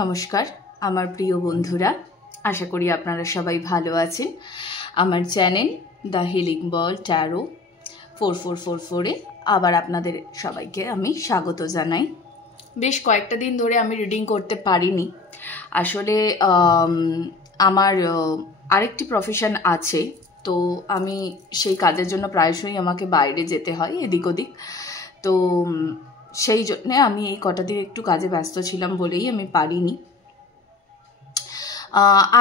নমস্কার আমার প্রিয় বন্ধুরা, আশা করি আপনারা সবাই ভালো আছেন। আমার channel the healing ball tarot 4444-এ আবার আপনাদের সবাইকে আমি স্বাগত জানাই। বেশ কয়েকটা দিন ধরে আমি রিডিং করতে পারিনি। আসলে আমার আরেকটি প্রফেশন আছে, তো আমি সেই কাজের জন্য প্রায়শই আমাকে বাইরে যেতে হয় এদিক ওদিক। তো সেই জন্যে আমি এই কটা দিন একটু কাজে ব্যস্ত ছিলাম বলেই আমি পারিনি।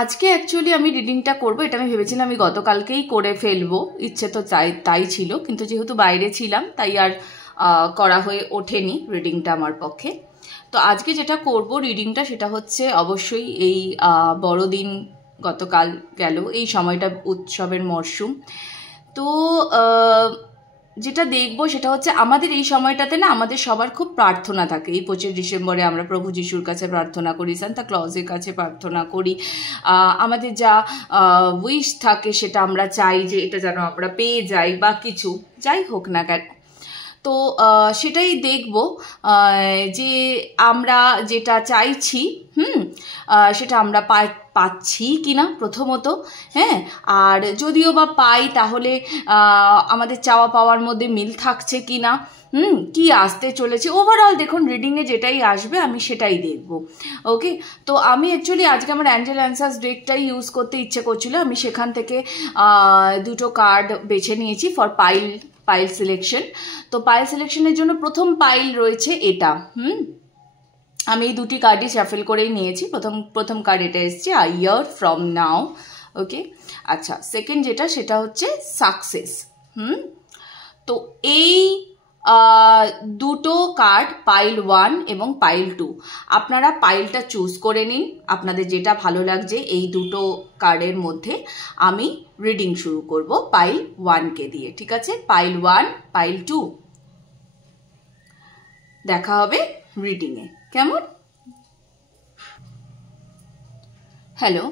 আজকে অ্যাকচুয়ালি আমি রিডিংটা করব, এটা আমি ভেবেছিলাম আমি গতকালকেই করে ফেলবো, ইচ্ছে তো তাই ছিল, কিন্তু যেহেতু বাইরে ছিলাম তাই আর করা হয়ে ওঠেনি রিডিংটা আমার পক্ষে। তো আজকে যেটা করব রিডিংটা সেটা হচ্ছে অবশ্যই এই বড়দিন গতকাল গেল, এই সময়টা উৎসবের মরশুম। তো যেটা দেখবো সেটা হচ্ছে আমাদের এই সময়টাতে না আমাদের সবার খুব প্রার্থনা থাকে। এই 25 ডিসেম্বরে আমরা প্রভু যিশুর কাছে প্রার্থনা করি, সান্তা ক্লজের কাছে প্রার্থনা করি, আমাদের যা উইশ থাকে সেটা আমরা চাই যে এটা যেন আমরা পেয়ে যাই বা কিছু যাই হোক না কেন। তো সেটাই দেখব যে আমরা যেটা চাইছি সেটা আমরা পাচ্ছি কিনা প্রথমত, হ্যাঁ, আর যদিও বা পাই তাহলে আমাদের চাওয়া পাওয়ার মধ্যে মিল থাকছে কিনা, কি আসতে চলেছে। ওভারঅল দেখুন রিডিংয়ে যেটাই আসবে আমি সেটাই দেখব। ওকে, তো আমি অ্যাকচুয়ালি আজকে আমার অ্যাঞ্জেল অ্যান্সার্স ডেকটাই ইউজ করতে ইচ্ছে করছিল। আমি সেখান থেকে দুটো কার্ড বেছে নিয়েছি ফর পাইল সিলেকশন। তো পাইল সিলেকশনের জন্য প্রথম পাইল রয়েছে এটা। আমি এই দুটি কার্ডই শাফেল করেই নিয়েছি। প্রথম কার্ড এটা এসছে আ ইয়ার ফ্রম নাও। ওকে, আচ্ছা, সেকেন্ড যেটা সেটা হচ্ছে সাকসেস। তো এই দুটো কার্ড পাইল 1 এবং পাইল 2, আপনারা পাইলটা চুজ করে নিন আপনাদের যেটা ভালো লাগছে এই দুটো কার্ডের মধ্যে। আমি রিডিং শুরু করব পাইল 1কে দিয়ে, ঠিক আছে? পাইল 1, পাইল 2, দেখা হবে রিডিংয়ে, কেমন? হ্যালো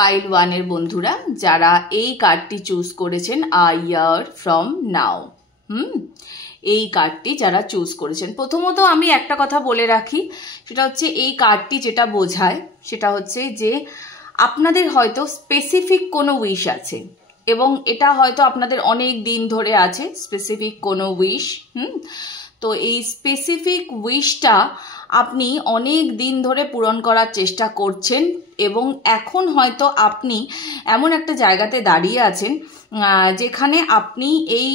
পাইল 1-এর বন্ধুরা, যারা এই কার্ডটি চুজ করেছেন আ ইয়ার ফ্রম নাও, এই কার্ডটি যারা চুজ করেছেন, প্রথমত আমি একটা কথা বলে রাখি, সেটা হচ্ছে এই কার্ডটি যেটা বোঝায় সেটা হচ্ছে যে আপনাদের হয়তো স্পেসিফিক কোনো উইশ আছে এবং এটা হয়তো আপনাদের অনেক দিন ধরে আছে স্পেসিফিক কোনো উইশ। তো এই স্পেসিফিক উইশটা আপনি অনেক দিন ধরে পূরণ করার চেষ্টা করছেন এবং এখন হয়তো আপনি এমন একটা জায়গাতে দাঁড়িয়ে আছেন যেখানে আপনি এই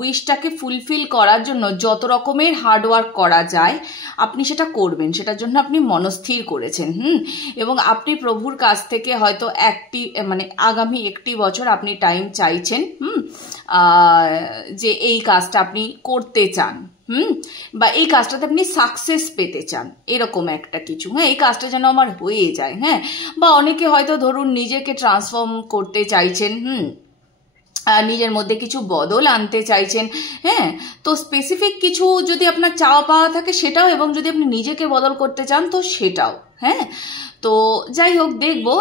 উইশটাকে ফুলফিল করার জন্য যত রকমের হার্ডওয়ার্ক করা যায় আপনি সেটা করবেন, সেটার জন্য আপনি মনস্থির করেছেন। এবং আপনি প্রভুর কাছ থেকে হয়তো আগামী 1 বছর আপনি টাইম চাইছেন যে এই কাজটা আপনি করতে চান, বা এই কাজটাতে আপনি সাকসেস পেতে চান, এরকম একটা কিছু। এই কাজটা যেন আমার হয়ে যায়, বা অনেকে হয়তো ধরুন নিজেকে ট্রান্সফর্ম করতে চাইছেন, নিজের মধ্যে কিছু বদল আনতে চাইছেন, তো স্পেসিফিক কিছু যদি আপনার চাওয়া পাওয়া থাকে সেটাও, এবং যদি আপনি নিজেকে বদল করতে চান তো সেটাও, তো যাই হোক দেখবো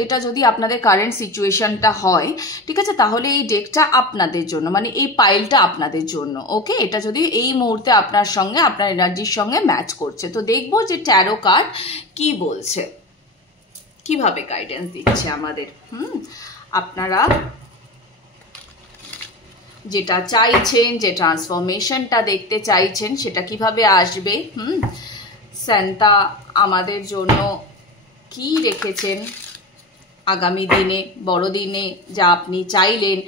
এটা যদি আপনাদের কারেন্ট সিচুয়েশনটা হয়, ঠিক আছে, তাহলে এই ডেকটা আপনাদের জন্য, মানে এই পাইলটা আপনাদের জন্য। ওকে, এটা যদি এই মুহূর্তে আপনার সঙ্গে আপনার এনার্জির সঙ্গে ম্যাচ করছে, তো দেখবো যে ট্যারো কার্ড কি বলছে, কিভাবে গাইডেন্স দিচ্ছে আমাদের। আপনারা যেটা চাইছেন, যে ট্রান্সফরমেশনটা দেখতে চাইছেন সেটা কিভাবে আসবে, সান্তা আমাদের জন্য কি রেখেছেন আগামী দিনে, বড়দিনে যা আপনি চাইলেন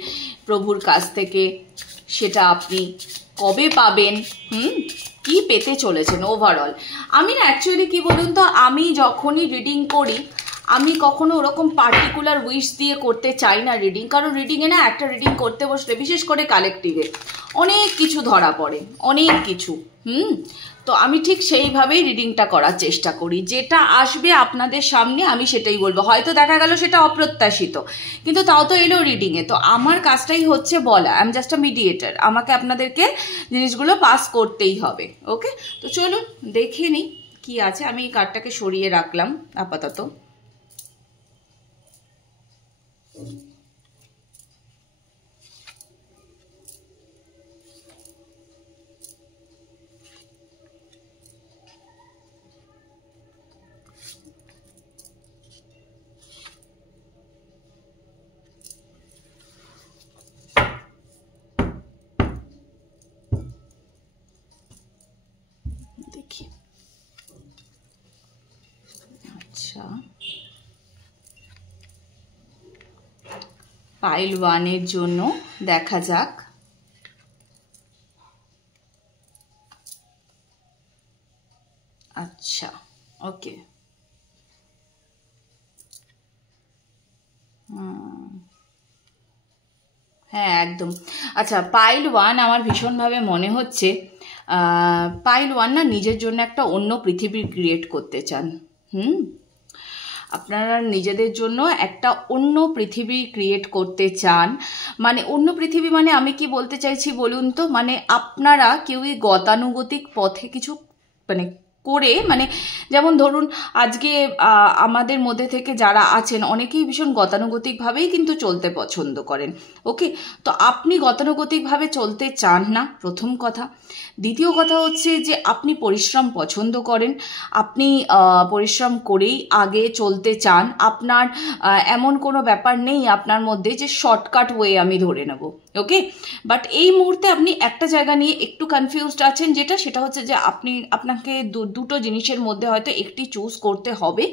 প্রভুর কাছ থেকে সেটা আপনি কবে পাবেন, কি পেতে চলেছেন ওভারঅল। আমি না অ্যাকচুয়ালি কি বলুন তো, আমি যখনই রিডিং করি আমি কখনো ওরকম পার্টিকুলার উইশ দিয়ে করতে চাই না রিডিং, কারণ রিডিংয়ে না একটা রিডিং করতে বসলে বিশেষ করে কালেকটিভে অনেক কিছু ধরা পড়ে, অনেক কিছু। তো আমি ঠিক সেইভাবেই রিডিংটা করার চেষ্টা করি, যেটা আসবে আপনাদের সামনে আমি সেটাই বলবো। হয়তো দেখা গেল সেটা অপ্রত্যাশিত, কিন্তু তাও তো এলো রিডিংয়ে। তো আমার কাজটাই হচ্ছে বলা, I am just a mediator, আমাকে আপনাদেরকে জিনিসগুলো পাস করতেই হবে। ওকে, তো চলুন দেখে নিই কি আছে। আমি এই কার্ডটাকে সরিয়ে রাখলাম আপাতত। আচ্ছা, পাইল 1-এর জন্য দেখা যাক। আচ্ছা, ওকে। হ্যাঁ, একদম। আচ্ছা, পাইল 1 আমার ভীষণভাবে মনে হচ্ছে পাইল 1 না নিজের জন্য একটা অন্য পৃথিবী ক্রিয়েট করতে চান। আপনারা নিজেদের জন্য একটা অন্য পৃথিবী ক্রিয়েট করতে চান। মানে অন্য পৃথিবী মানে আমি কি বলতে চাইছি বলুন তো, মানে আপনারা কেউই গতানুগতিক পথে কিছু মানে করে, মানে যেমন ধরুন আজকে আমাদের মধ্যে থেকে যারা আছেন অনেকেই ভীষণ গতানুগতিকভাবেই কিন্তু চলতে পছন্দ করেন। ওকে, তো আপনি গতানুগতিকভাবে চলতে চান না, প্রথম কথা। দ্বিতীয় কথা হচ্ছে যে আপনি পরিশ্রম পছন্দ করেন, আপনি পরিশ্রম করেই আগে চলতে চান। আপনার এমন কোনো ব্যাপার নেই আপনার মধ্যে যে শর্টকাট ওয়ে আমি ধরে নেব। ওকে, বাট এই মুহূর্তে আপনি একটা জায়গা নিয়ে একটু কনফিউজড আছেন, সেটা হচ্ছে যে আপনাকে দুটো জিনিসের মধ্যে হয়তো একটি চুজ করতে হবে।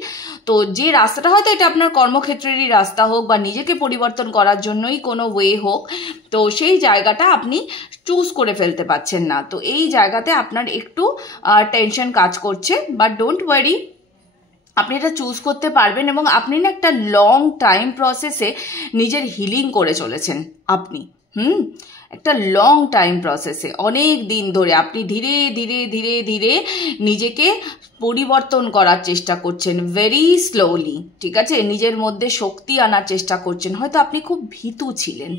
তো যে রাস্তাটা হয়তো এটা আপনার কর্মক্ষেত্রেরই রাস্তা হোক বা নিজেকে পরিবর্তন করার জন্যই কোনো ওয়ে হোক, তো সেই জায়গাটা আপনি চুজ করে ফেলতে পারছেন না। তো এই জায়গাতে আপনার একটু টেনশন কাজ করছে, বাট ডোন্ট ওয়ারি, আপনি এটা চুজ করতে পারবেন। এবং আপনি না একটা লং টাইম প্রসেসে নিজের হিলিং করে চলেছেন আপনি। একটা লং টাইম প্রসেসে অনেক দিন ধরে আপনি ধীরে ধীরে ধীরে ধীরে নিজেকে পরিবর্তন করার চেষ্টা করছেন, ভেরি স্লোলি। ঠিক আছে, নিজের মধ্যে শক্তি আনার চেষ্টা করছেন। হয়তো আপনি খুব ভীতু ছিলেন,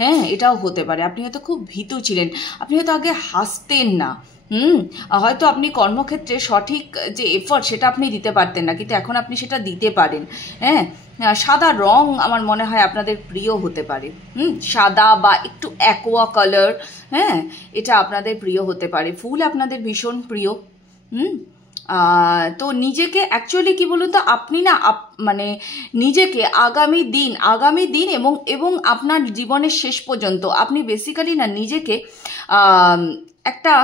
হ্যাঁ এটাও হতে পারে, আপনি হয়তো খুব ভীতু ছিলেন, আপনি হয়তো আগে হাসতেন না, হয়তো আপনি কর্মক্ষেত্রে সঠিক যে এফর্ট সেটা আপনি দিতে পারতেন না, কিন্তু এখন আপনি সেটা দিতে পারেন। হ্যাঁ, সাদা রং আমার মনে হয় আপনাদের প্রিয় হতে পারে। সাদা বা একটু অ্যাকোয়া কালার, হ্যাঁ এটা আপনাদের প্রিয় হতে পারে। ফুল আপনাদের ভীষণ প্রিয়। তো নিজেকে অ্যাকচুয়ালি কি বলুন তো, আপনি না মানে নিজেকে আগামী দিন এবং আপনার জীবনের শেষ পর্যন্ত আপনি বেসিক্যালি না নিজেকে একটা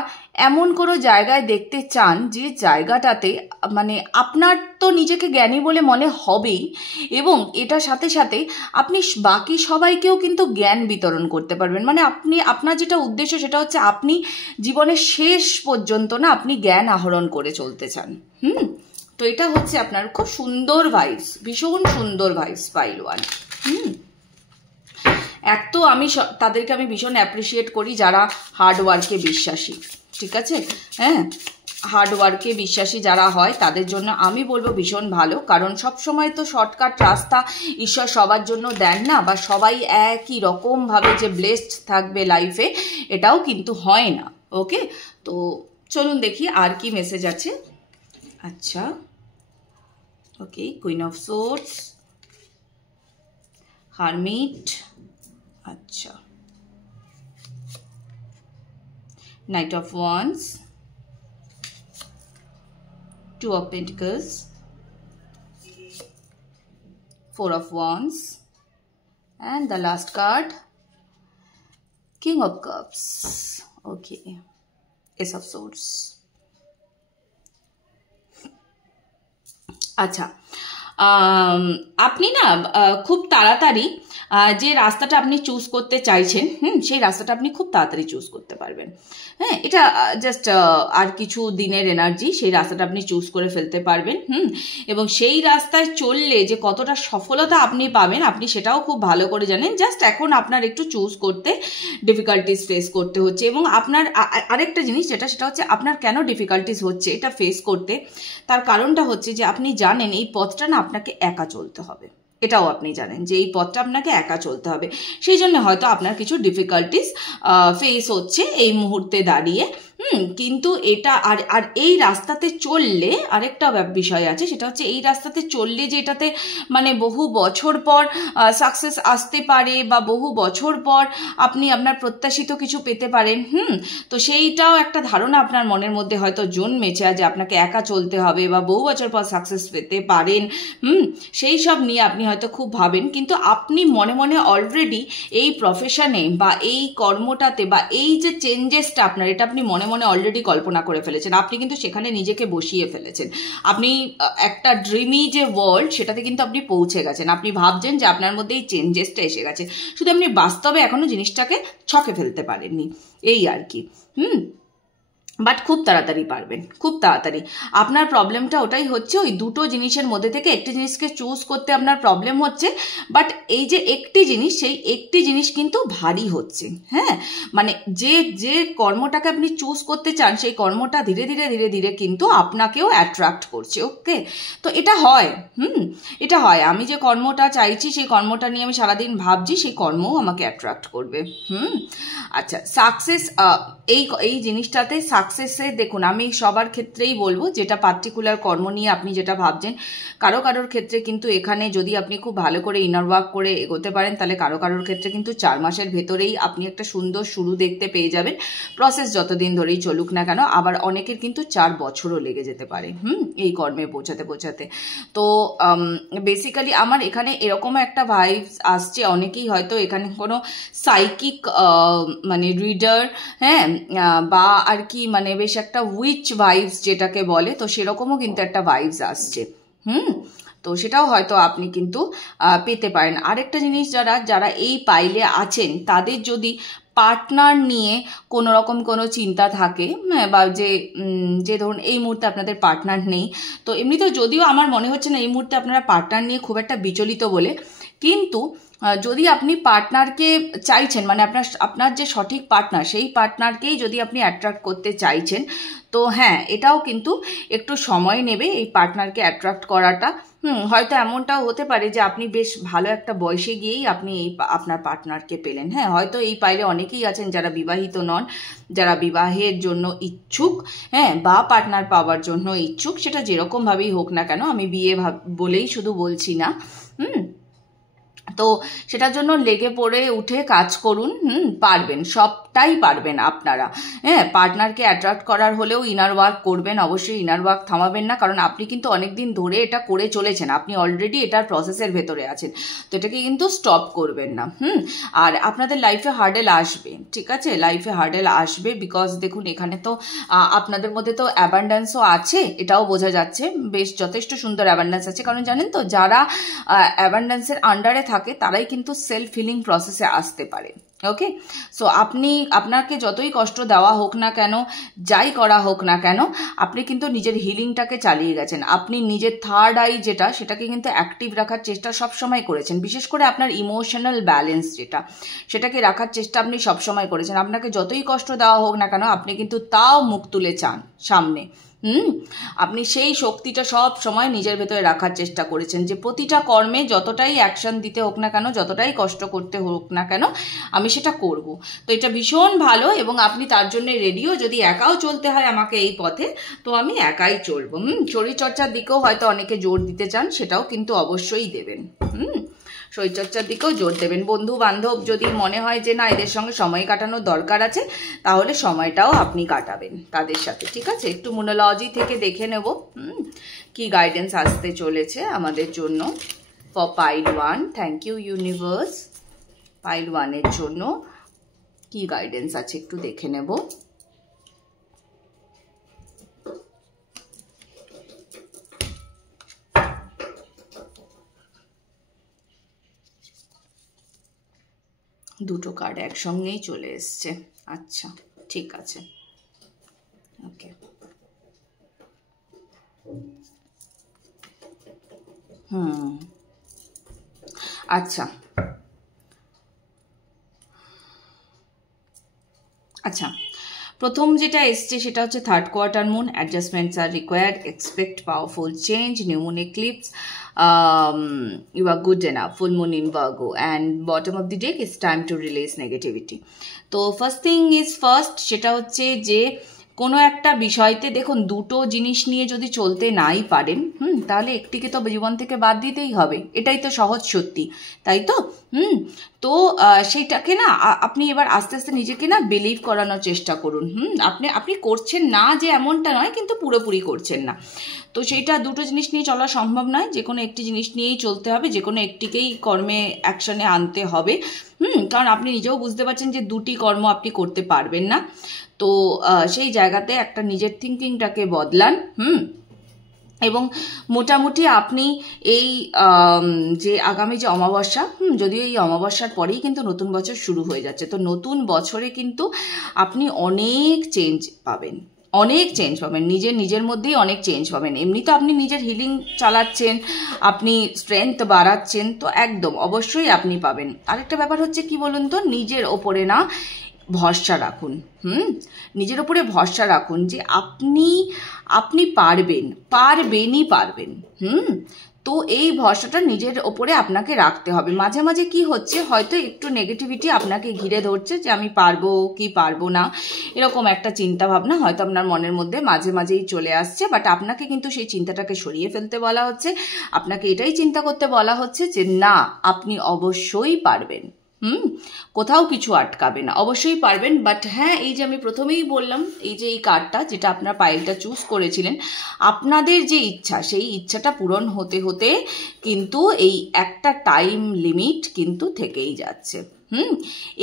এমন কোনো জায়গায় দেখতে চান যে জায়গাটাতে মানে আপনার তো নিজেকে জ্ঞানী বলে মনে হবেই, এবং এটার সাথে সাথে আপনি বাকি সবাইকেও কিন্তু জ্ঞান বিতরণ করতে পারবেন। মানে আপনার যেটা উদ্দেশ্য সেটা হচ্ছে আপনি জীবনের শেষ পর্যন্ত না আপনি জ্ঞান আহরণ করে চলতে চান। তো এটা হচ্ছে আপনার খুব সুন্দর ভাইবস, ভীষণ সুন্দর ভাইবস পাইল 1। তো তাদেরকে আমি ভীষণ অ্যাপ্রিসিয়েট করি যারা হার্ডওয়ার্কে বিশ্বাসী। ঠিক আছে, হ্যাঁ হার্ডওয়ার্কে বিশ্বাসী যারা হয় তাদের জন্য আমি বলবো ভীষণ ভালো, কারণ সব সময় তো শর্টকাট রাস্তা ঈশ্বর সবার জন্য দেন না, বা সবাই একই রকমভাবে যে ব্লেসড থাকবে লাইফে এটাও কিন্তু হয় না। ওকে, তো চলুন দেখি আর কি মেসেজ আছে। আচ্ছা, ওকে, কুইন অফ সোর্ডস, হারমিট, আচ্ছা, Knight of Wands, Two of Pentacles, Four of Wands, and the last card, King of Cups. Okay, Ace of Swords. আচ্ছা, আপনি না খুব তাড়াতাড়ি যে রাস্তাটা আপনি চুজ করতে চাইছেন, সেই রাস্তাটা আপনি খুব তাড়াতাড়ি চুজ করতে পারবেন। হ্যাঁ, এটা জাস্ট আর কিছু দিনের এনার্জি, সেই রাস্তাটা আপনি চুজ করে ফেলতে পারবেন। এবং সেই রাস্তায় চললে যে কতটা সফলতা আপনি পাবেন আপনি সেটাও খুব ভালো করে জানেন। জাস্ট এখন আপনার একটু চুজ করতে ডিফিকাল্টিস ফেস করতে হচ্ছে। এবং আপনার আরেকটা জিনিস সেটা হচ্ছে আপনার কেন ডিফিকাল্টিস হচ্ছে এটা ফেস করতে, তার কারণটা হচ্ছে যে আপনি জানেন এই পথটা না আপনাকে একা চলতে হবে। এটাও আপনি জানেন যে এই পথটা আপনাকে একা চলতে হবে, সেই জন্য হয়তো আপনার কিছু ডিফিকাল্টিস ফেস হচ্ছে এই মুহূর্তে দাঁড়িয়ে। কিন্তু এটা আর এই রাস্তাতে চললে আরেকটা বিষয় আছে, সেটা হচ্ছে এই রাস্তাতে চললে যে এটাতে মানে বহু বছর পর সাকসেস আসতে পারে, বা বহু বছর পর আপনি আপনার প্রত্যাশিত কিছু পেতে পারেন। তো সেইটাও একটা ধারণা আপনার মনের মধ্যে হয়তো জন্মেছে যে আপনাকে একা চলতে হবে বা বহু বছর পর সাকসেস পেতে পারেন। সেই সব নিয়ে আপনি হয়তো খুব ভাবেন, কিন্তু আপনি মনে মনে অলরেডি এই প্রফেশনে বা এই কর্মটাতে বা এই যে চেঞ্জেসটা আপনার, এটা আপনি মনে মনে অলরেডি কল্পনা করে ফেলেছেন, আপনি কিন্তু সেখানে নিজেকে বসিয়ে ফেলেছেন। আপনি একটা ড্রিমি যে ওয়ার্ল্ড সেটাতে কিন্তু আপনি পৌঁছে গেছেন। আপনি ভাবছেন যে আপনার মধ্যে এই চেঞ্জেসটা এসে গেছে, শুধু আপনি বাস্তবে এখনো জিনিসটাকে ছকে ফেলতে পারেননি, এই আর কি। বাট খুব তাড়াতাড়ি পারবেন, খুব তাড়াতাড়ি। আপনার প্রবলেমটা ওটাই হচ্ছে, ওই দুটো জিনিসের মধ্যে থেকে একটি জিনিসকে চুজ করতে আপনার প্রবলেম হচ্ছে। বাট এই যে একটি জিনিস, সেই একটি জিনিস কিন্তু ভারী হচ্ছে। হ্যাঁ, মানে যে যে কর্মটাকে আপনি চুজ করতে চান সেই কর্মটা ধীরে ধীরে ধীরে ধীরে কিন্তু আপনাকেও অ্যাট্রাক্ট করছে। ওকে, তো এটা হয়, এটা হয়। আমি যে কর্মটা চাইছি সেই কর্মটা নিয়ে আমি সারাদিন ভাবছি, সেই কর্মও আমাকে অ্যাট্রাক্ট করবে। আচ্ছা, সাকসেস, এই জিনিসটাতে সাকসেসে দেখুন, আমি সবার ক্ষেত্রেই বলবো, যেটা পার্টিকুলার কর্ম নিয়ে আপনি যেটা ভাবছেন, কারোর ক্ষেত্রে কিন্তু এখানে যদি আপনি খুব ভালো করে ইনার ওয়ার্ক করে এগোতে পারেন, তাহলে কারোর ক্ষেত্রে কিন্তু 4 মাসের ভেতরেই আপনি একটা সুন্দর শুরু দেখতে পেয়ে যাবেন। প্রসেস যতদিন ধরেই চলুক না কেন, আবার অনেকের কিন্তু 4 বছরও লেগে যেতে পারে এই কর্মে পৌঁছাতে। তো বেসিক্যালি আমার এখানে এরকম একটা ভাইবস আসছে, অনেকেই হয়তো এখানে কোনো সাইকিক মানে রিডার, হ্যাঁ, বা আর কি মানে বেশ একটা উইচ ভাইবস যেটাকে বলে, তো সেরকমও কিন্তু একটা ভাইবস আসছে। তো সেটাও হয়তো আপনি কিন্তু পেতে পারেন। আরেকটা জিনিস, যারা এই পাইলে আছেন, তাদের যদি পার্টনার নিয়ে কোনো রকম কোনো চিন্তা থাকে, বা যে ধরুন এই মুহূর্তে আপনাদের পার্টনার নেই, তো এমনিতে যদিও আমার মনে হচ্ছে না এই মুহূর্তে আপনারা পার্টনার নিয়ে খুব একটা বিচলিত বলে, কিন্তু যদি আপনি পার্টনারকে চাইছেন, মানে আপনার যে সঠিক পার্টনার, সেই পার্টনারকেই যদি আপনি অ্যাট্রাক্ট করতে চাইছেন, তো হ্যাঁ, এটাও কিন্তু একটু সময় নেবে এই পার্টনারকে অ্যাট্রাক্ট করাটা। হয়তো এমনটাও হতে পারে যে আপনি বেশ ভালো একটা বয়সে গিয়েই আপনি আপনার পার্টনারকে পেলেন। হ্যাঁ, হয়তো এই পাইলে অনেকেই আছেন যারা বিবাহিত নন, যারা বিবাহের জন্য ইচ্ছুক, হ্যাঁ, বা পার্টনার পাওয়ার জন্য ইচ্ছুক, সেটা যেরকমভাবেই হোক না কেন, আমি বিয়ে বলেই শুধু বলছি না। তো সেটার জন্য লেগে পড়ে উঠে কাজ করুন, পারবেন, সবটাই পারবেন আপনারা। হ্যাঁ, পার্টনারকে অ্যাট্রাক্ট করার হলেও ইনার ওয়ার্ক করবেন, অবশ্যই ইনার ওয়ার্ক থামাবেন না, কারণ আপনি কিন্তু অনেকদিন ধরে এটা করে চলেছেন, আপনি অলরেডি এটার প্রসেসের ভেতরে আছেন, তো এটাকে কিন্তু স্টপ করবেন না। আর আপনাদের লাইফে হার্ডেল আসবে, ঠিক আছে, লাইফে হার্ডেল আসবে, বিকজ দেখুন এখানে তো আপনাদের মধ্যে তো অ্যাবান্ডেন্সও আছে, এটাও বোঝা যাচ্ছে, বেশ যথেষ্ট সুন্দর অ্যাবান্ডেন্স আছে। কারণ জানেন তো, যারা অ্যাবান্ডেন্সের আন্ডারে থাকে তারাই কিন্তু সেলফ হিলিং প্রসেসে আসতে পারে। ওকে, সো আপনাকে যতই কষ্ট দেওয়া হোক না কেন, যাই করা হোক না কেন, আপনি কিন্তু নিজের হিলিংটাকে চালিয়ে গেছেন। আপনি নিজের থার্ড আই সেটাকে কিন্তু অ্যাক্টিভ রাখার চেষ্টা সবসময় করেছেন। বিশেষ করে আপনার ইমোশনাল ব্যালেন্স সেটাকে রাখার চেষ্টা আপনি সবসময় করেছেন। আপনাকে যতই কষ্ট দেওয়া হোক না কেন, আপনি কিন্তু তাও মুখ তুলে চান সামনে। আপনি সেই শক্তিটা সব সময় নিজের ভেতরে রাখার চেষ্টা করেছেন, যে প্রতিটা কর্মে যতটাই অ্যাকশন দিতে হোক না কেন, যতটাই কষ্ট করতে হোক না কেন, আমি সেটা করব। তো এটা ভীষণ ভালো, এবং আপনি তার জন্য রেডিও। যদি একাও চলতে হয় আমাকে এই পথে, তো আমি একাই চলবো। শরীরচর্চার দিকেও হয়তো অনেকে জোর দিতে চান, সেটাও কিন্তু অবশ্যই দেবেন। শরীরচর্চার দিকেও জোর দেবেন। বন্ধু বান্ধব যদি মনে হয় যে না, এদের সঙ্গে সময় কাটানোর দরকার আছে, তাহলে সময়টাও আপনি কাটাবেন তাদের সাথে, ঠিক আছে। একটু মোনোলজি থেকে দেখে নেব কি গাইডেন্স আসতে চলেছে আমাদের জন্য for pile 1। Thank you universe. Pile 1-এর জন্য কি গাইডেন্স আছে একটু দেখে নেব। দুটো কার্ড একসঙ্গেই চলে এসছে। আচ্ছা, ঠিক আছে, ওকে। আচ্ছা আচ্ছা, প্রথম যেটা এসছে সেটা হচ্ছে third quarter moon. অ্যাডজাস্টমেন্টস R required, expect powerful change, new moon eclipse, you are good enough, full moon in Virgo, and bottom of the deck is time to release negativity. তো ফার্স্ট থিং ইজ ফার্স্ট, সেটা হচ্ছে যে কোনো একটা বিষয়তে দেখুন, দুটো জিনিস নিয়ে যদি চলতে নাই পারেন, তাহলে একটিকে তো জীবন থেকে বাদ দিতেই হবে, এটাই তো সহজ সত্যি, তাই তো। তো সেইটাকে না আপনি এবার আস্তে আস্তে নিজেকে না বিলিভ করানোর চেষ্টা করুন। আপনি করছেন না যে এমনটা নয়, কিন্তু পুরোপুরি করছেন না। তো সেইটা দুটো জিনিস নিয়ে চলা সম্ভব নয়, যে কোনো একটি জিনিস নিয়েই চলতে হবে, যে কোনো একটিকেই কর্মে অ্যাকশনে আনতে হবে। কারণ আপনি নিজেও বুঝতে পারছেন যে দুটি কর্ম আপনি করতে পারবেন না। তো সেই জায়গাতে একটা নিজের থিঙ্কিংটাকে বদলান। এবং মোটামুটি আপনি এই যে আগামী যে অমাবস্যা, যদিও এই অমাবস্যার পরেই কিন্তু নতুন বছর শুরু হয়ে যাচ্ছে, তো নতুন বছরে কিন্তু আপনি অনেক চেঞ্জ পাবেন, নিজের মধ্যেই অনেক চেঞ্জ পাবেন। এমনি তো আপনি নিজের হিলিং চালাচ্ছেন, আপনি স্ট্রেংথ বাড়াচ্ছেন, তো একদম অবশ্যই আপনি পাবেন। আরেকটা ব্যাপার হচ্ছে কি বলুন তো, নিজের ওপরে না ভরসা রাখুন। নিজের ওপরে ভরসা রাখুন যে আপনি পারবেনই পারবেন। তো এই ভরসাটা নিজের ওপরে আপনাকে রাখতে হবে। মাঝে মাঝে কি হচ্ছে, হয়তো একটু নেগেটিভিটি আপনাকে ঘিরে ধরছে যে আমি পারবো কি পারবো না, এরকম একটা চিন্তা ভাবনা হয়তো আপনার মনের মধ্যে মাঝে মাঝেই চলে আসছে। বাট আপনাকে কিন্তু সেই চিন্তাটাকে সরিয়ে ফেলতে বলা হচ্ছে, আপনাকে এটাই চিন্তা করতে বলা হচ্ছে যে না, আপনি অবশ্যই পারবেন। কোথাও কিছু আটকাবে না, অবশ্যই পারবেন। বাট হ্যাঁ, এই যে আমি প্রথমেই বললাম, এই যে এই কার্ডটা যেটা আপনার পাইলটা চুজ করেছিলেন, আপনাদের যে ইচ্ছা, সেই ইচ্ছাটা পূরণ হতে হতে কিন্তু এই একটা টাইম লিমিট কিন্তু থেকেই যাচ্ছে।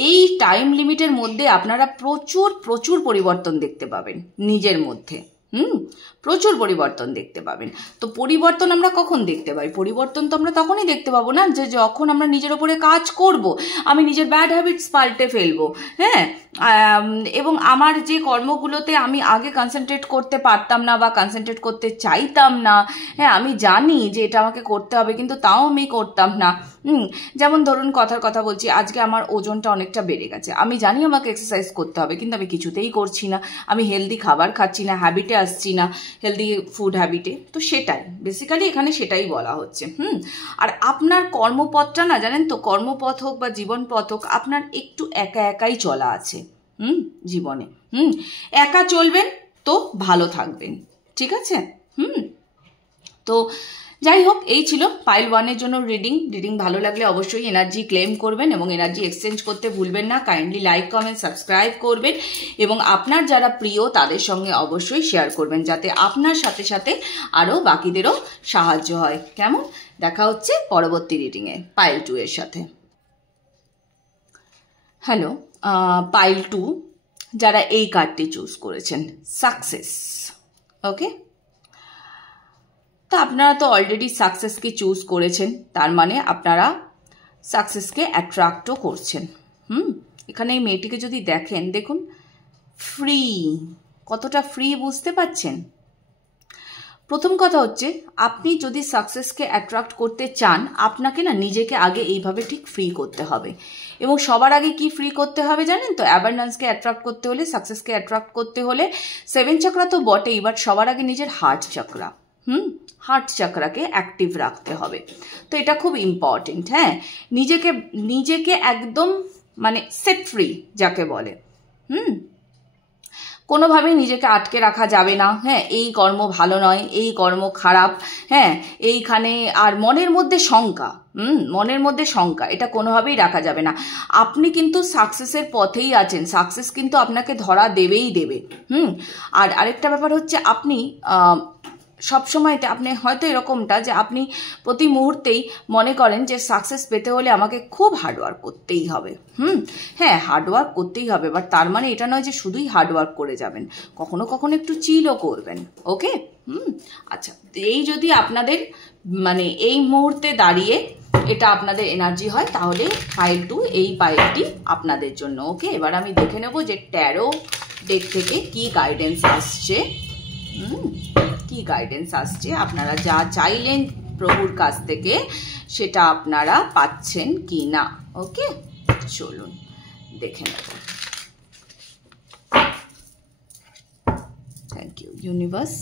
এই টাইম লিমিটের মধ্যে আপনারা প্রচুর প্রচুর পরিবর্তন দেখতে পাবেন নিজের মধ্যে। প্রচুর পরিবর্তন দেখতে পাবেন। তো পরিবর্তন আমরা কখন দেখতে পাই? পরিবর্তন তো আমরা তখনই দেখতে পাবো না যে যখন আমরা নিজের ওপরে কাজ করব, আমি নিজের ব্যাড হ্যাবিটস পাল্টে ফেলবো। হ্যাঁ, এবং আমার যে কর্মগুলোতে আমি আগে কনসেন্ট্রেট করতে পারতাম না বা কনসেন্ট্রেট করতে চাইতাম না, হ্যাঁ আমি জানি যে এটা আমাকে করতে হবে কিন্তু তাও আমি করতাম না। যেমন ধরুন কথার কথা বলছি, আজকে আমার ওজনটা অনেকটা বেড়ে গেছে, আমি জানি আমাকে এক্সারসাইজ করতে হবে কিন্তু আমি কিছুতেই করছি না, আমি হেলদি খাবার খাচ্ছি না, হ্যাবিটে আসছি না, হেলদি ফুড হ্যাবিটে। তো সেটাই বেসিক্যালি এখানে সেটাই বলা হচ্ছে। আর আপনার কর্মপথটা না, জানেন তো, কর্মপথ হোক বা জীবন পথ হোক, আপনার একটু একা একাই চলা আছে জীবনে। একা চলবেন তো ভালো থাকবেন, ঠিক আছে? তো যাই হোক, এই ছিল পাইল 1-এর জন্য রিডিং ভালো লাগলে অবশ্যই এনার্জি ক্লেম করবেন এবং এনার্জি এক্সচেঞ্জ করতে ভুলবেন না। কাইন্ডলি লাইক, কমেন্ট, সাবস্ক্রাইব করবেন এবং আপনার যারা প্রিয় তাদের সঙ্গে অবশ্যই শেয়ার করবেন, যাতে আপনার সাথে সাথে আরও বাকিদেরও সাহায্য হয়। কেমন? দেখা হচ্ছে পরবর্তী রিডিংয়ে পাইল 2-এর সাথে। হ্যালো, পাইল 2 যারা এই কার্ডটি চুজ করেছেন, সাকসেস। ওকে, তো আপনারা তো অলরেডি সাকসেসকে চুজ করেছেন, তার মানে আপনারা সাকসেসকে অ্যাট্রাক্টও করছেন। এখানে এই মেয়েটিকে যদি দেখেন, দেখুন ফ্রি, কতটা ফ্রি বুঝতে পারছেন? প্রথম কথা হচ্ছে, আপনি যদি সাকসেসকে অ্যাট্রাক্ট করতে চান, আপনাকে না নিজেকে আগে এইভাবে ঠিক ফ্রি করতে হবে। এবং সবার আগে কি ফ্রি করতে হবে জানেন তো? অ্যাবান্ডেন্সকে অ্যাট্রাক্ট করতে হলে, সাকসেসকে অ্যাট্রাক্ট করতে হলে 7 চাকরা তো বটেই, বাট সবার আগে নিজের হার্ট চাকরা, হার্ট চাকরাকে অ্যাক্টিভ রাখতে হবে। তো এটা খুব ইম্পর্টেন্ট। হ্যাঁ, নিজেকে একদম মানে সেট ফ্রি যাকে বলে। কোনোভাবেই নিজেকে আটকে রাখা যাবে না। হ্যাঁ, এই কর্ম ভালো নয়, এই কর্ম খারাপ, হ্যাঁ এইখানে, আর মনের মধ্যে শঙ্কা, এটা কোনোভাবেই রাখা যাবে না। আপনি কিন্তু সাকসেসের পথেই আছেন, সাকসেস কিন্তু আপনাকে ধরা দেবেই দেবে। আর আরেকটা ব্যাপার হচ্ছে, আপনি সবসময়তে আপনি হয়তো এরকমটা যে আপনি প্রতি মুহূর্তেই মনে করেন যে সাকসেস পেতে হলে আমাকে খুব হার্ডওয়ার্ক করতেই হবে। হ্যাঁ, হার্ডওয়ার্ক করতেই হবে, বাট তার মানে এটা নয় যে শুধুই হার্ডওয়ার্ক করে যাবেন, কখনো কখনো একটু চিলও করবেন। ওকে, আচ্ছা, এই যদি আপনাদের মানে এই মুহূর্তে দাঁড়িয়ে এটা আপনাদের এনার্জি হয়, তাহলে পাইল 2 এই পাইলটি আপনাদের জন্য। ওকে, এবার আমি দেখে নেব যে ট্যারো ডেক থেকে কি গাইডেন্স আসছে। কি গাইডেন্স আসছে, আপনারা যা চাইলেন প্রভুর কাছ থেকে সেটা আপনারা পাচ্ছেন কি না। ওকে, চলুন দেখে নেব। Thank you universe.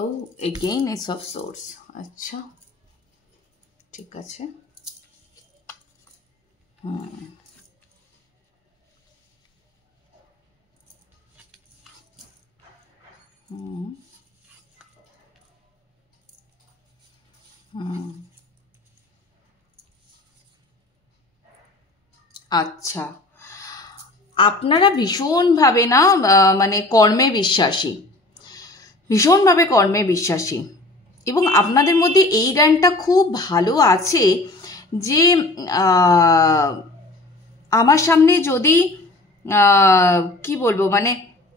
ও, এগেইন এস অফ সোর্স। আচ্ছা, ঠিক আছে। আচ্ছা, আপনারা ভীষণভাবে না মানে কর্মে বিশ্বাসী, ভীষণভাবে কর্মে বিশ্বাসী, এবং আপনাদের মধ্যে এই জ্ঞানটা খুব ভালো আছে যে আমার সামনে যদি কি বলবো মানে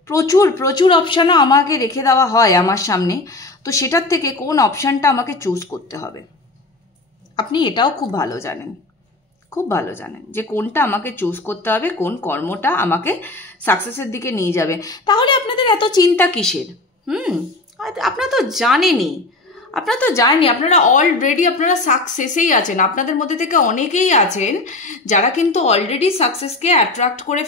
প্রচুর প্রচুর অপশানও আমাকে রেখে দেওয়া হয় আমার সামনে, তো সেটার থেকে কোন অপশানটা আমাকে চুজ করতে হবে আপনি এটাও খুব ভালো জানেন, খুব ভালো জানেন যে কোনটা আমাকে চুজ করতে হবে, কোন কর্মটা আমাকে সাকসেসের দিকে নিয়ে যাবে। তাহলে আপনাদের এত চিন্তা কিসের? আপনারা তো জানেনই, আপনারা অলরেডি আপনারা সাকসেসেই আছেন। আপনাদের মধ্যে থেকে অনেকেই আছেন যারা কিন্তু অলরেডি সাকসেসকে অ্যাট্রাক্ট করে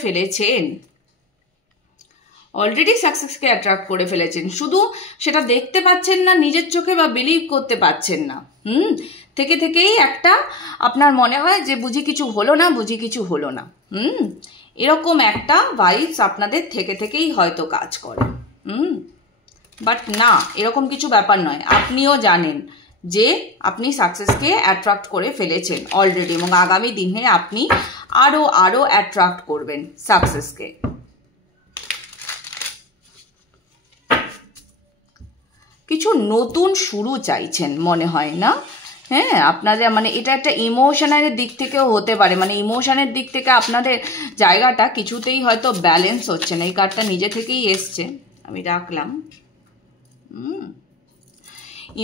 ফেলেছেন, শুধু সেটা দেখতে পাচ্ছেন না নিজের চোখে বা বিলিভ করতে পাচ্ছেন না। থেকেই একটা আপনার মনে হয় যে বুঝি কিছু হলো না। এরকম একটা ভাইবস আপনাদের থেকেই হয়তো কাজ করে। বাট না, এরকম কিছু ব্যাপার নয়। আপনিও জানেন যে আপনি সাকসেসকে অ্যাট্রাক্ট করে ফেলেছেন অলরেডি, এবং আগামী দিনে আপনি আরো অ্যাট্রাক্ট করবেন সাকসেসকে। কিছু নতুন শুরু চাইছেন মনে হয় না? হ্যাঁ, আপনাদের মানে এটা একটা ইমোশনের দিক থেকেও হতে পারে, মানে ইমোশনের দিক থেকে আপনাদের জায়গাটা কিছুতেই হয়তো ব্যালেন্স হচ্ছে না। এই কার্ডটা নিজে থেকেই এসছে, আমি রাখলাম।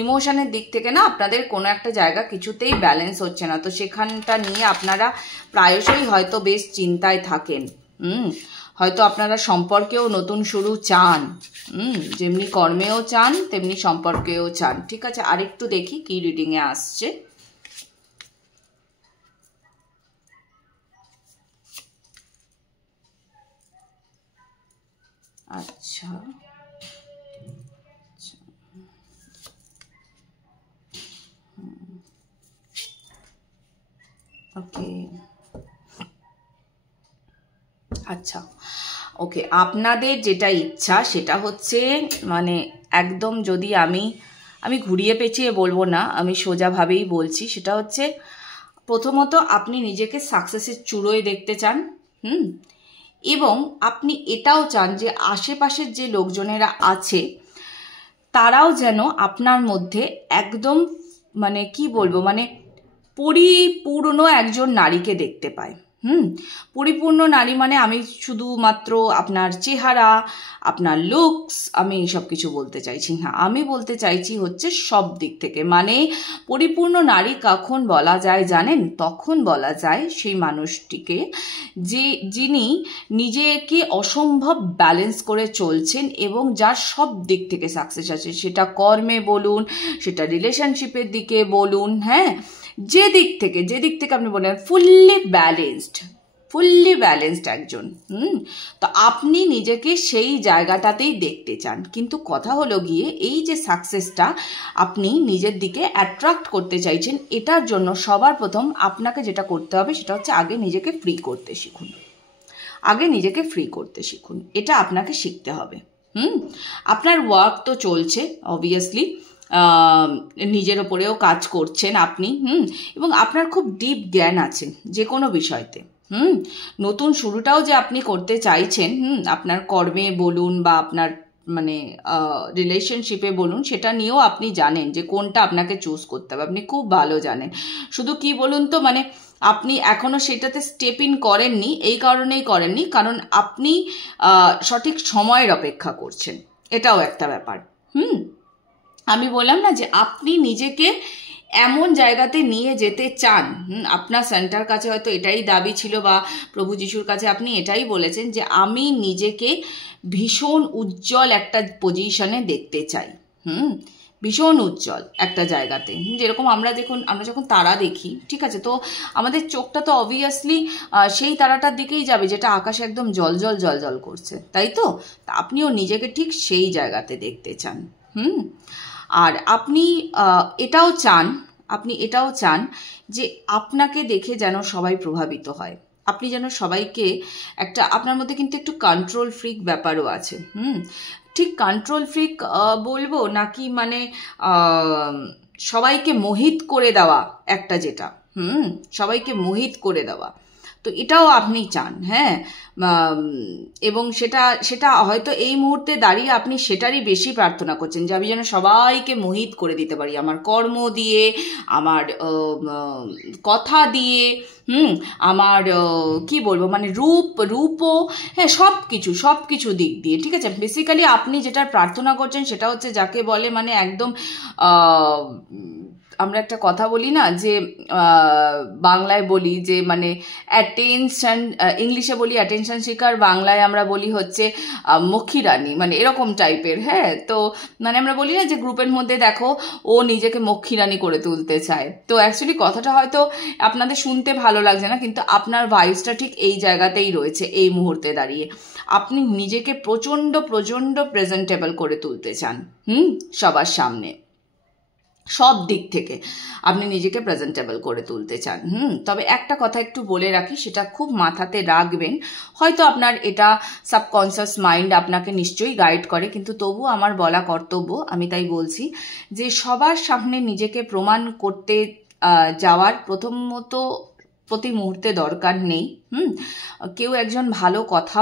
ইমোশনের দিক থেকে না আপনাদের কোনো একটা জায়গা কিছুতেই ব্যালেন্স হচ্ছে না, তো সেখানটা নিয়ে আপনারা প্রায়শই হয়তো বেশ চিন্তায় থাকেন। হয়তো আপনারা সম্পর্কেও নতুন শুরু চান, যেমনি কর্মেও চান তেমনি সম্পর্কেও চান। ঠিক আছে, আরেকটু দেখি কি রিডিংয়ে আসছে। আচ্ছা, ওকে, আচ্ছা ওকে, আপনাদের যেটা ইচ্ছা সেটা হচ্ছে মানে একদম, যদি আমি ঘুরিয়ে পেঁচিয়ে বলবো না, আমি সোজাভাবেই বলছি, সেটা হচ্ছে প্রথমত আপনি নিজেকে সাকসেসের চূড়োয় দেখতে চান, এবং আপনি এটাও চান যে আশেপাশের যে লোকজনেরা আছে তারাও যেন আপনার মধ্যে একদম মানে কি বলবো মানে পরিপূর্ণ একজন নারীকে দেখতে পায়। পরিপূর্ণ নারী মানে আমি শুধুমাত্র আপনার চেহারা, আপনার লুকস, আমি এইসব কিছু বলতে চাইছি না। আমি বলতে চাইছি হচ্ছে সব দিক থেকে, মানে পরিপূর্ণ নারী কখন বলা যায় জানেন? তখন বলা যায় সেই মানুষটিকে যিনি নিজেকে অসম্ভব ব্যালেন্স করে চলছেন এবং যার সব দিক থেকে সাকসেস আছে, সেটা কর্মে বলুন, সেটা রিলেশনশিপের দিকে বলুন, হ্যাঁ, যে দিক থেকে আপনি বলেন ফুললি ব্যালেন্সড একজন। তো আপনি নিজেকে সেই জায়গাটাতেই দেখতে চান, কিন্তু কথা হলো গিয়ে এই যে সাকসেসটা আপনি নিজের দিকে অ্যাট্রাক্ট করতে চাইছেন, এটার জন্য সবার প্রথম আপনাকে যেটা করতে হবে সেটা হচ্ছে আগে নিজেকে ফ্রি করতে শিখুন। এটা আপনাকে শিখতে হবে। আপনার ওয়ার্ক তো চলছে অবভিয়াসলি, নিজের ওপরেও কাজ করছেন আপনি, এবং আপনার খুব ডিপ জ্ঞান আছে যে কোনো বিষয়তে। নতুন শুরুটাও যে আপনি করতে চাইছেন, আপনার কর্মে বলুন বা আপনার মানে রিলেশনশিপে বলুন, সেটা নিয়েও আপনি জানেন যে কোনটা আপনাকে চুজ করতে হবে, আপনি খুব ভালো জানেন। শুধু কি বলুন তো, মানে আপনি এখনো সেটাতে স্টেপ ইন করেননি, এই কারণেই করেননি কারণ আপনি সঠিক সময়ের অপেক্ষা করছেন, এটাও একটা ব্যাপার। আমি বললাম না যে আপনি নিজেকে এমন জায়গাতে নিয়ে যেতে চান, আপনার সেন্টার কাছে হয়তো এটাই দাবি ছিল বা প্রভু যিশুর কাছে আপনি এটাই বলেছেন যে আমি নিজেকে ভীষণ উজ্জ্বল একটা পজিশনে দেখতে চাই, ভীষণ উজ্জ্বল একটা জায়গাতে। যেরকম আমরা যখন তারা দেখি, ঠিক আছে, তো আমাদের চোখটা তো অবভিয়াসলি সেই তারাটার দিকেই যাবে যেটা আকাশে একদম জল জল করছে, তাই তো? আপনিও নিজেকে ঠিক সেই জায়গাতে দেখতে চান। আর আপনি এটাও চান যে আপনাকে দেখে যেন সবাই প্রভাবিত হয়, আপনি যেন সবাইকে আপনার মধ্যে কিন্তু একটু কন্ট্রোল ফ্রিক ব্যাপারও আছে। ঠিক কন্ট্রোল ফ্রিক বলবো নাকি মানে সবাইকে মোহিত করে দেওয়া, একটা যেটা সবাইকে মোহিত করে দেওয়া, তো তো এটাও আপনি চান, হ্যাঁ, এবং সেটা সেটা হয়তো এই মুহূর্তে দাঁড়িয়ে আপনি সেটারই বেশি প্রার্থনা করছেন যে আমি যেন সবাইকে মোহিত করে দিতে পারি আমার কর্ম দিয়ে, আমার কথা দিয়ে, আমার কি বলবো মানে রূপও, হ্যাঁ, সব কিছু দিক দিয়ে, ঠিক আছে। বেসিক্যালি আপনি যেটার প্রার্থনা করছেন সেটা হচ্ছে যাকে বলে মানে একদম আমরা একটা কথা বলি না যে বাংলায় বলি যে মানে অ্যাটেনশন, ইংলিশে বলি অ্যাটেনশন সিকার, বাংলায় আমরা বলি হচ্ছে মক্ষী রানী, মানে এরকম টাইপের, হ্যাঁ। তো মানে আমরা বলি না যে গ্রুপের মধ্যে দেখো ও নিজেকে মক্ষী রানী করে তুলতে চায়। তো অ্যাকচুয়ালি কথাটা হয়তো আপনাদের শুনতে ভালো লাগছে না, কিন্তু আপনার ভাইবসটা ঠিক এই জায়গাতেই রয়েছে এই মুহূর্তে দাঁড়িয়ে। আপনি নিজেকে প্রচণ্ড প্রেজেন্টেবল করে তুলতে চান, সবার সামনে, সব দিক থেকে আপনি নিজেকে প্রেজেন্টেবল করে তুলতে চান। তবে একটা কথা একটু বলে রাখি, সেটা খুব মাথাতে রাখবেন। হয়তো আপনার এটা সাবকনসিয়াস মাইন্ড আপনাকে নিশ্চয়ই গাইড করে, কিন্তু তবু আমার বলা কর্তব্য, আমি তাই বলছি যে সবার সামনে নিজেকে প্রমাণ করতে যাওয়ার প্রথমত প্রতি মুহূর্তে দরকার নেই। কেউ একজন ভালো কথা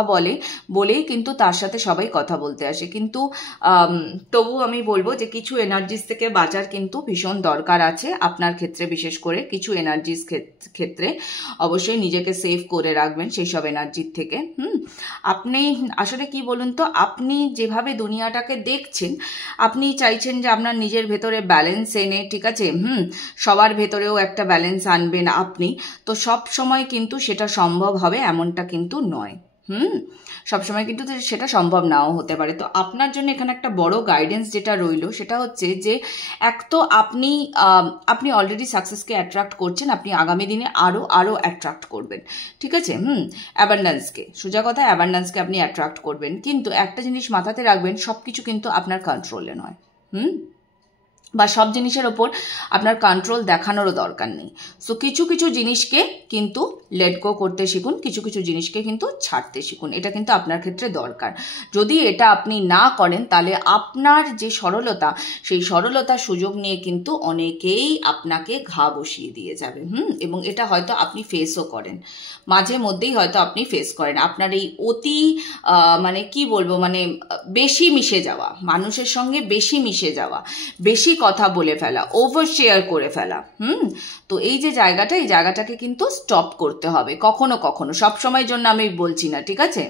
বলেই কিন্তু তার সাথে সবাই কথা বলতে আসে, কিন্তু তবু আমি বলবো যে কিছু এনার্জিস থেকে বাঁচার কিন্তু ভীষণ দরকার আছে আপনার ক্ষেত্রে, বিশেষ করে কিছু এনার্জিস ক্ষেত্রে অবশ্যই নিজেকে সেভ করে রাখবেন সেই সব এনার্জির থেকে। আপনি আসলে কি বলুন তো, আপনি যেভাবে দুনিয়াটাকে দেখছেন, আপনি চাইছেন যে আপনার নিজের ভেতরে ব্যালেন্স এনে, ঠিক আছে, সবার ভেতরেও একটা ব্যালেন্স আনবেন আপনি। তো সব সময় কিন্তু সেটা সম্ভব হবে এমনটা কিন্তু নয়, সবসময় কিন্তু সেটা সম্ভব নাও হতে পারে। তো আপনার জন্য এখানে একটা বড় গাইডেন্স যেটা রইলো সেটা হচ্ছে যে এক তো আপনি অলরেডি সাকসেসকে অ্যাট্রাক্ট করছেন, আপনি আগামী দিনে আরো অ্যাট্রাক্ট করবেন, ঠিক আছে। অ্যাবান্ডেন্সকে, সোজা কথা অ্যাবান্ডেন্সকে আপনি অ্যাট্রাক্ট করবেন, কিন্তু একটা জিনিস মাথাতে রাখবেন, সব কিছু কিন্তু আপনার কন্ট্রোলে নয়, বা সব জিনিসের ওপর আপনার কন্ট্রোল দেখানোরও দরকার নেই। সো কিছু কিছু জিনিসকে কিন্তু লেট গো করতে শিখুন, কিছু কিছু জিনিসকে কিন্তু ছাড়তে শিখুন, এটা কিন্তু আপনার ক্ষেত্রে দরকার। যদি এটা আপনি না করেন তাহলে আপনার যে সরলতা, সেই সরলতার সুযোগ নিয়ে কিন্তু অনেকেই আপনাকে ঘা বসিয়ে দিয়ে যাবে, এবং এটা হয়তো আপনি ফেসও করেন, মাঝে মধ্যেই হয়তো আপনি ফেস করেন। আপনার এই অতি মানে কি বলবো মানে বেশি মিশে যাওয়া, মানুষের সঙ্গে বেশি মিশে যাওয়া, বেশি কথা বলে ফেলা, ওভার শেয়ার করে ফেলা, তো এই যে জায়গাটা, এই জায়গাটাকে কিন্তু স্টপ করতে হবে কখনো কখনো, সব সময়ের জন্য আমি বলছি না, ঠিক আছে।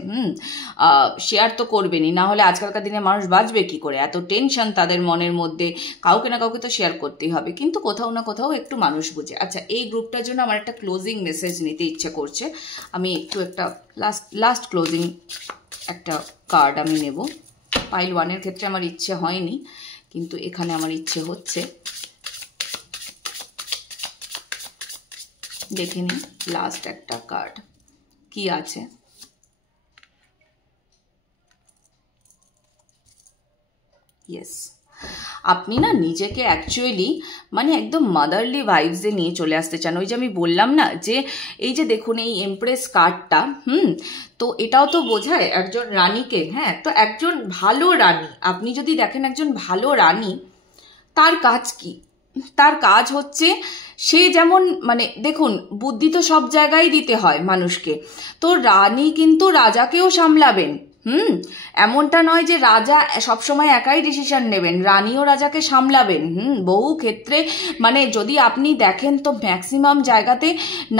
শেয়ার তো করবেনই, না হলে আজকালকার দিনে মানুষ বাঁচবে কি করে, এত টেনশন তাদের মনের মধ্যে, কাউকে না কাউকে তো শেয়ার করতেই হবে, কিন্তু কোথাও না কোথাও একটু মানুষ বুঝে। আচ্ছা, এই গ্রুপটার জন্য আমার একটা ক্লোজিং মেসেজ নিতে ইচ্ছে করছে, আমি একটু একটা লাস্ট ক্লোজিং একটা কার্ড আমি নেব। পাইল 1-এর ক্ষেত্রে আমার ইচ্ছে হয়নি, কিন্তু এখানে আমার ইচ্ছে হচ্ছে। দেখে নিন লাস্ট একটা কার্ড কি আছে। ইয়েস, আপনি না নিজেকে অ্যাকচুয়ালি মানে একদম মাদারলি ভাইবসে নিয়ে চলে আসতে চান। ওই যে আমি বললাম না যে এই যে দেখুন এই এমপ্রেস কার্ডটা, তো এটাও তো বোঝায় একজন রানীকে, হ্যাঁ। তো একজন ভালো রানী, আপনি যদি দেখেন একজন ভালো রানী, তার কাজ কি? তার কাজ হচ্ছে সে যেমন মানে দেখুন, বুদ্ধি তো সব জায়গায় দিতে হয় মানুষকে, তো রানী কিন্তু রাজাকেও সামলাবেন, এমনটা নয় যে রাজা সবসময় একাই ডিসিশন নেবেন, রানীও রাজাকে সামলাবেন, বহু ক্ষেত্রে মানে যদি আপনি দেখেন তো ম্যাক্সিমাম জায়গাতে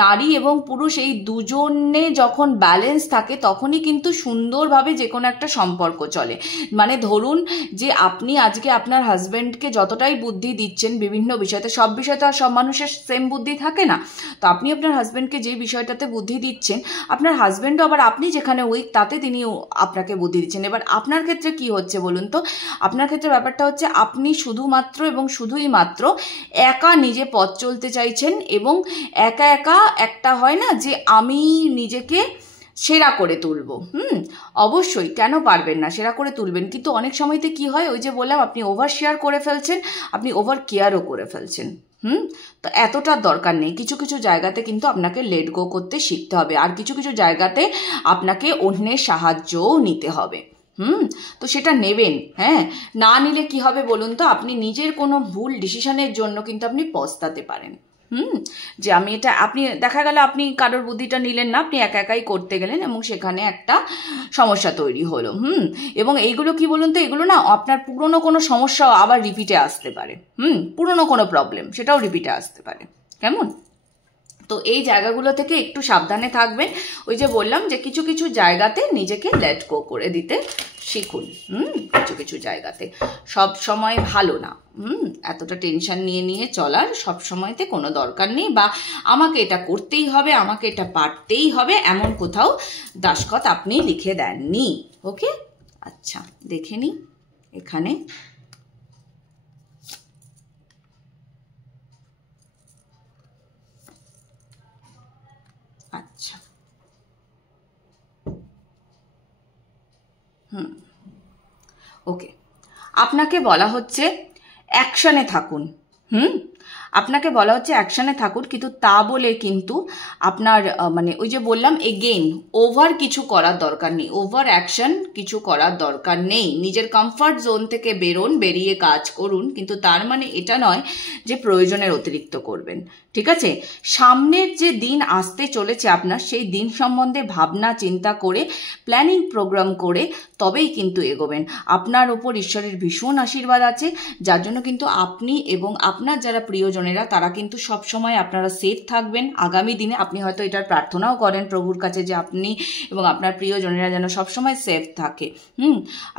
নারী এবং পুরুষ এই দুজনে যখন ব্যালেন্স থাকে তখনই কিন্তু সুন্দরভাবে যে কোনো একটা সম্পর্ক চলে। মানে ধরুন যে আপনি আজকে আপনার হাজব্যান্ডকে যতটাই বুদ্ধি দিচ্ছেন বিভিন্ন বিষয়তে, সব বিষয়তে আর সব মানুষের সেম বুদ্ধি থাকে না, তো আপনি আপনার হাজব্যান্ডকে যে বিষয়টাতে বুদ্ধি দিচ্ছেন, আপনার হাজব্যান্ডও আবার আপনি যেখানে উইক তাতে তিনি আপনাকে বুদ্ধি দিচ্ছেন। এবার আপনার ক্ষেত্রে কি হচ্ছে বলুন তো, আপনার ক্ষেত্রে ব্যাপারটা হচ্ছে আপনি শুধুমাত্র এবং শুধুই মাত্র একা নিজে পথ চলতে চাইছেন, এবং একা একা একটা হয় না যে আমি নিজেকে সেরা করে তুলব, অবশ্যই কেন পারবেন না, সেরা করে তুলবেন, কিন্তু অনেক সময়তে কি হয়, ওই যে বললাম আপনি ওভার শেয়ার করে ফেলছেন, আপনি ওভার কেয়ারও করে ফেলছেন, তো এতটা দরকার নেই। কিছু কিছু জায়গাতে কিন্তু আপনাকে লেট গো করতে শিখতে হবে, আর কিছু কিছু জায়গাতে আপনাকে অন্যের সাহায্যও নিতে হবে, তো সেটা নেবেন, হ্যাঁ। না নিলে কি হবে বলুন তো, আপনি নিজের কোনো ভুল ডিসিশনের জন্য কিন্তু আপনি পস্তাতে পারেন, যে আমি এটা, আপনি দেখা গেল আপনি কারোর বুদ্ধিটা নিলেন না, আপনি একা একাই করতে গেলেন এবং সেখানে একটা সমস্যা তৈরি হলো। এবং এইগুলো কি বলুন তো, এগুলো না আপনার পুরনো কোনো সমস্যাও আবার রিপিটে আসতে পারে। পুরনো কোনো প্রবলেম সেটাও রিপিটে আসতে পারে। কেমন? তো এই জায়গাগুলো থেকে একটু সাবধানে থাকবেন। ওই যে বললাম যে কিছু কিছু জায়গাতে নিজেকে লেট গো করে দিতে শিখুন। কিছু কিছু জায়গাতে সব সময় ভালো না, এতটা টেনশন নিয়ে নিয়ে চলার সব সময়তে কোনো দরকার নেই, বা আমাকে এটা করতেই হবে, আমাকে এটা পারতেই হবে, এমন কোথাও দাসখত আপনি লিখে দেননি। ওকে, আচ্ছা দেখে নি এখানে। আচ্ছা, ওকে, আপনাকে বলা হচ্ছে অ্যাকশনে থাকুন। আপনাকে বলা হচ্ছে অ্যাকশনে থাকুন, কিন্তু তা বলে কিন্তু আপনার মানে ওই যে বললাম এগেইন, ওভার কিছু করার দরকার নেই, ওভার অ্যাকশন কিছু করার দরকার নেই। নিজের কমফর্ট জোন থেকে বেরোন, বেরিয়ে কাজ করুন, কিন্তু তার মানে এটা নয় যে প্রয়োজনের অতিরিক্ত করবেন। ঠিক আছে? সামনের যে দিন আসতে চলেছে আপনার, সেই দিন সম্বন্ধে ভাবনা চিন্তা করে প্ল্যানিং প্রোগ্রাম করে তবেই কিন্তু এগোবেন। আপনার ওপর ঈশ্বরের ভীষণ আশীর্বাদ আছে, যার জন্য কিন্তু আপনি এবং আপনার যারা প্রিয়জনেরা তারা কিন্তু সবসময় আপনারা সেফ থাকবেন। আগামী দিনে আপনি হয়তো এটার প্রার্থনাও করেন প্রভুর কাছে যে আপনি এবং আপনার প্রিয়জনেরা যেন সবসময় সেফ থাকে।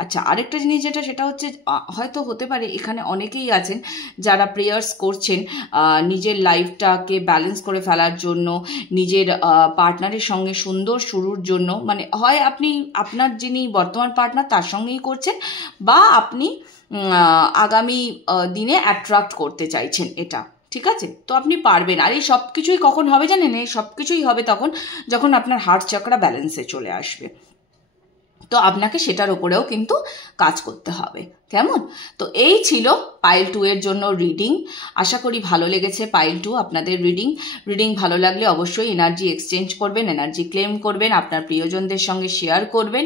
আচ্ছা, আরেকটা জিনিস যেটা, সেটা হচ্ছে হয়তো হতে পারে এখানে অনেকেই আছেন যারা প্রেয়ার্স করছেন নিজের লাইফটাকে ব্যালেন্স করে ফেলার জন্য, নিজের পার্টনারের সঙ্গে সুন্দর শুরুর জন্য। মানে হয় আপনি আপনার যিনি বর্তমান পার্টনার তার সঙ্গেই করছেন, বা আপনি আগামী দিনে অ্যাট্রাক্ট করতে চাইছেন এটা। ঠিক আছে? তো আপনি পারবেন। আর এই সব কিছুই কখন হবে জানেন? এই সব কিছুই হবে তখন যখন আপনার হার্ট চক্রা ব্যালেন্সে চলে আসবে। তো আপনাকে সেটার উপরেও কিন্তু কাজ করতে হবে। কেমন? তো এই ছিল পাইল 2 এর জন্য রিডিং। আশা করি ভালো লেগেছে পাইল 2 আপনাদের রিডিং ভালো লাগলে অবশ্যই এনার্জি এক্সচেঞ্জ করবেন, এনার্জি ক্লেম করবেন, আপনার প্রিয়জনদের সঙ্গে শেয়ার করবেন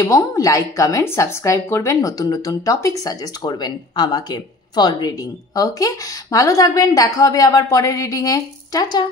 এবং লাইক, কমেন্ট, সাবস্ক্রাইব করবেন, নতুন নতুন টপিক সাজেস্ট করবেন আমাকে ফর রিডিং। ওকে, ভালো থাকবেন, দেখা হবে আবার পরের রিডিংয়ে। টাটা।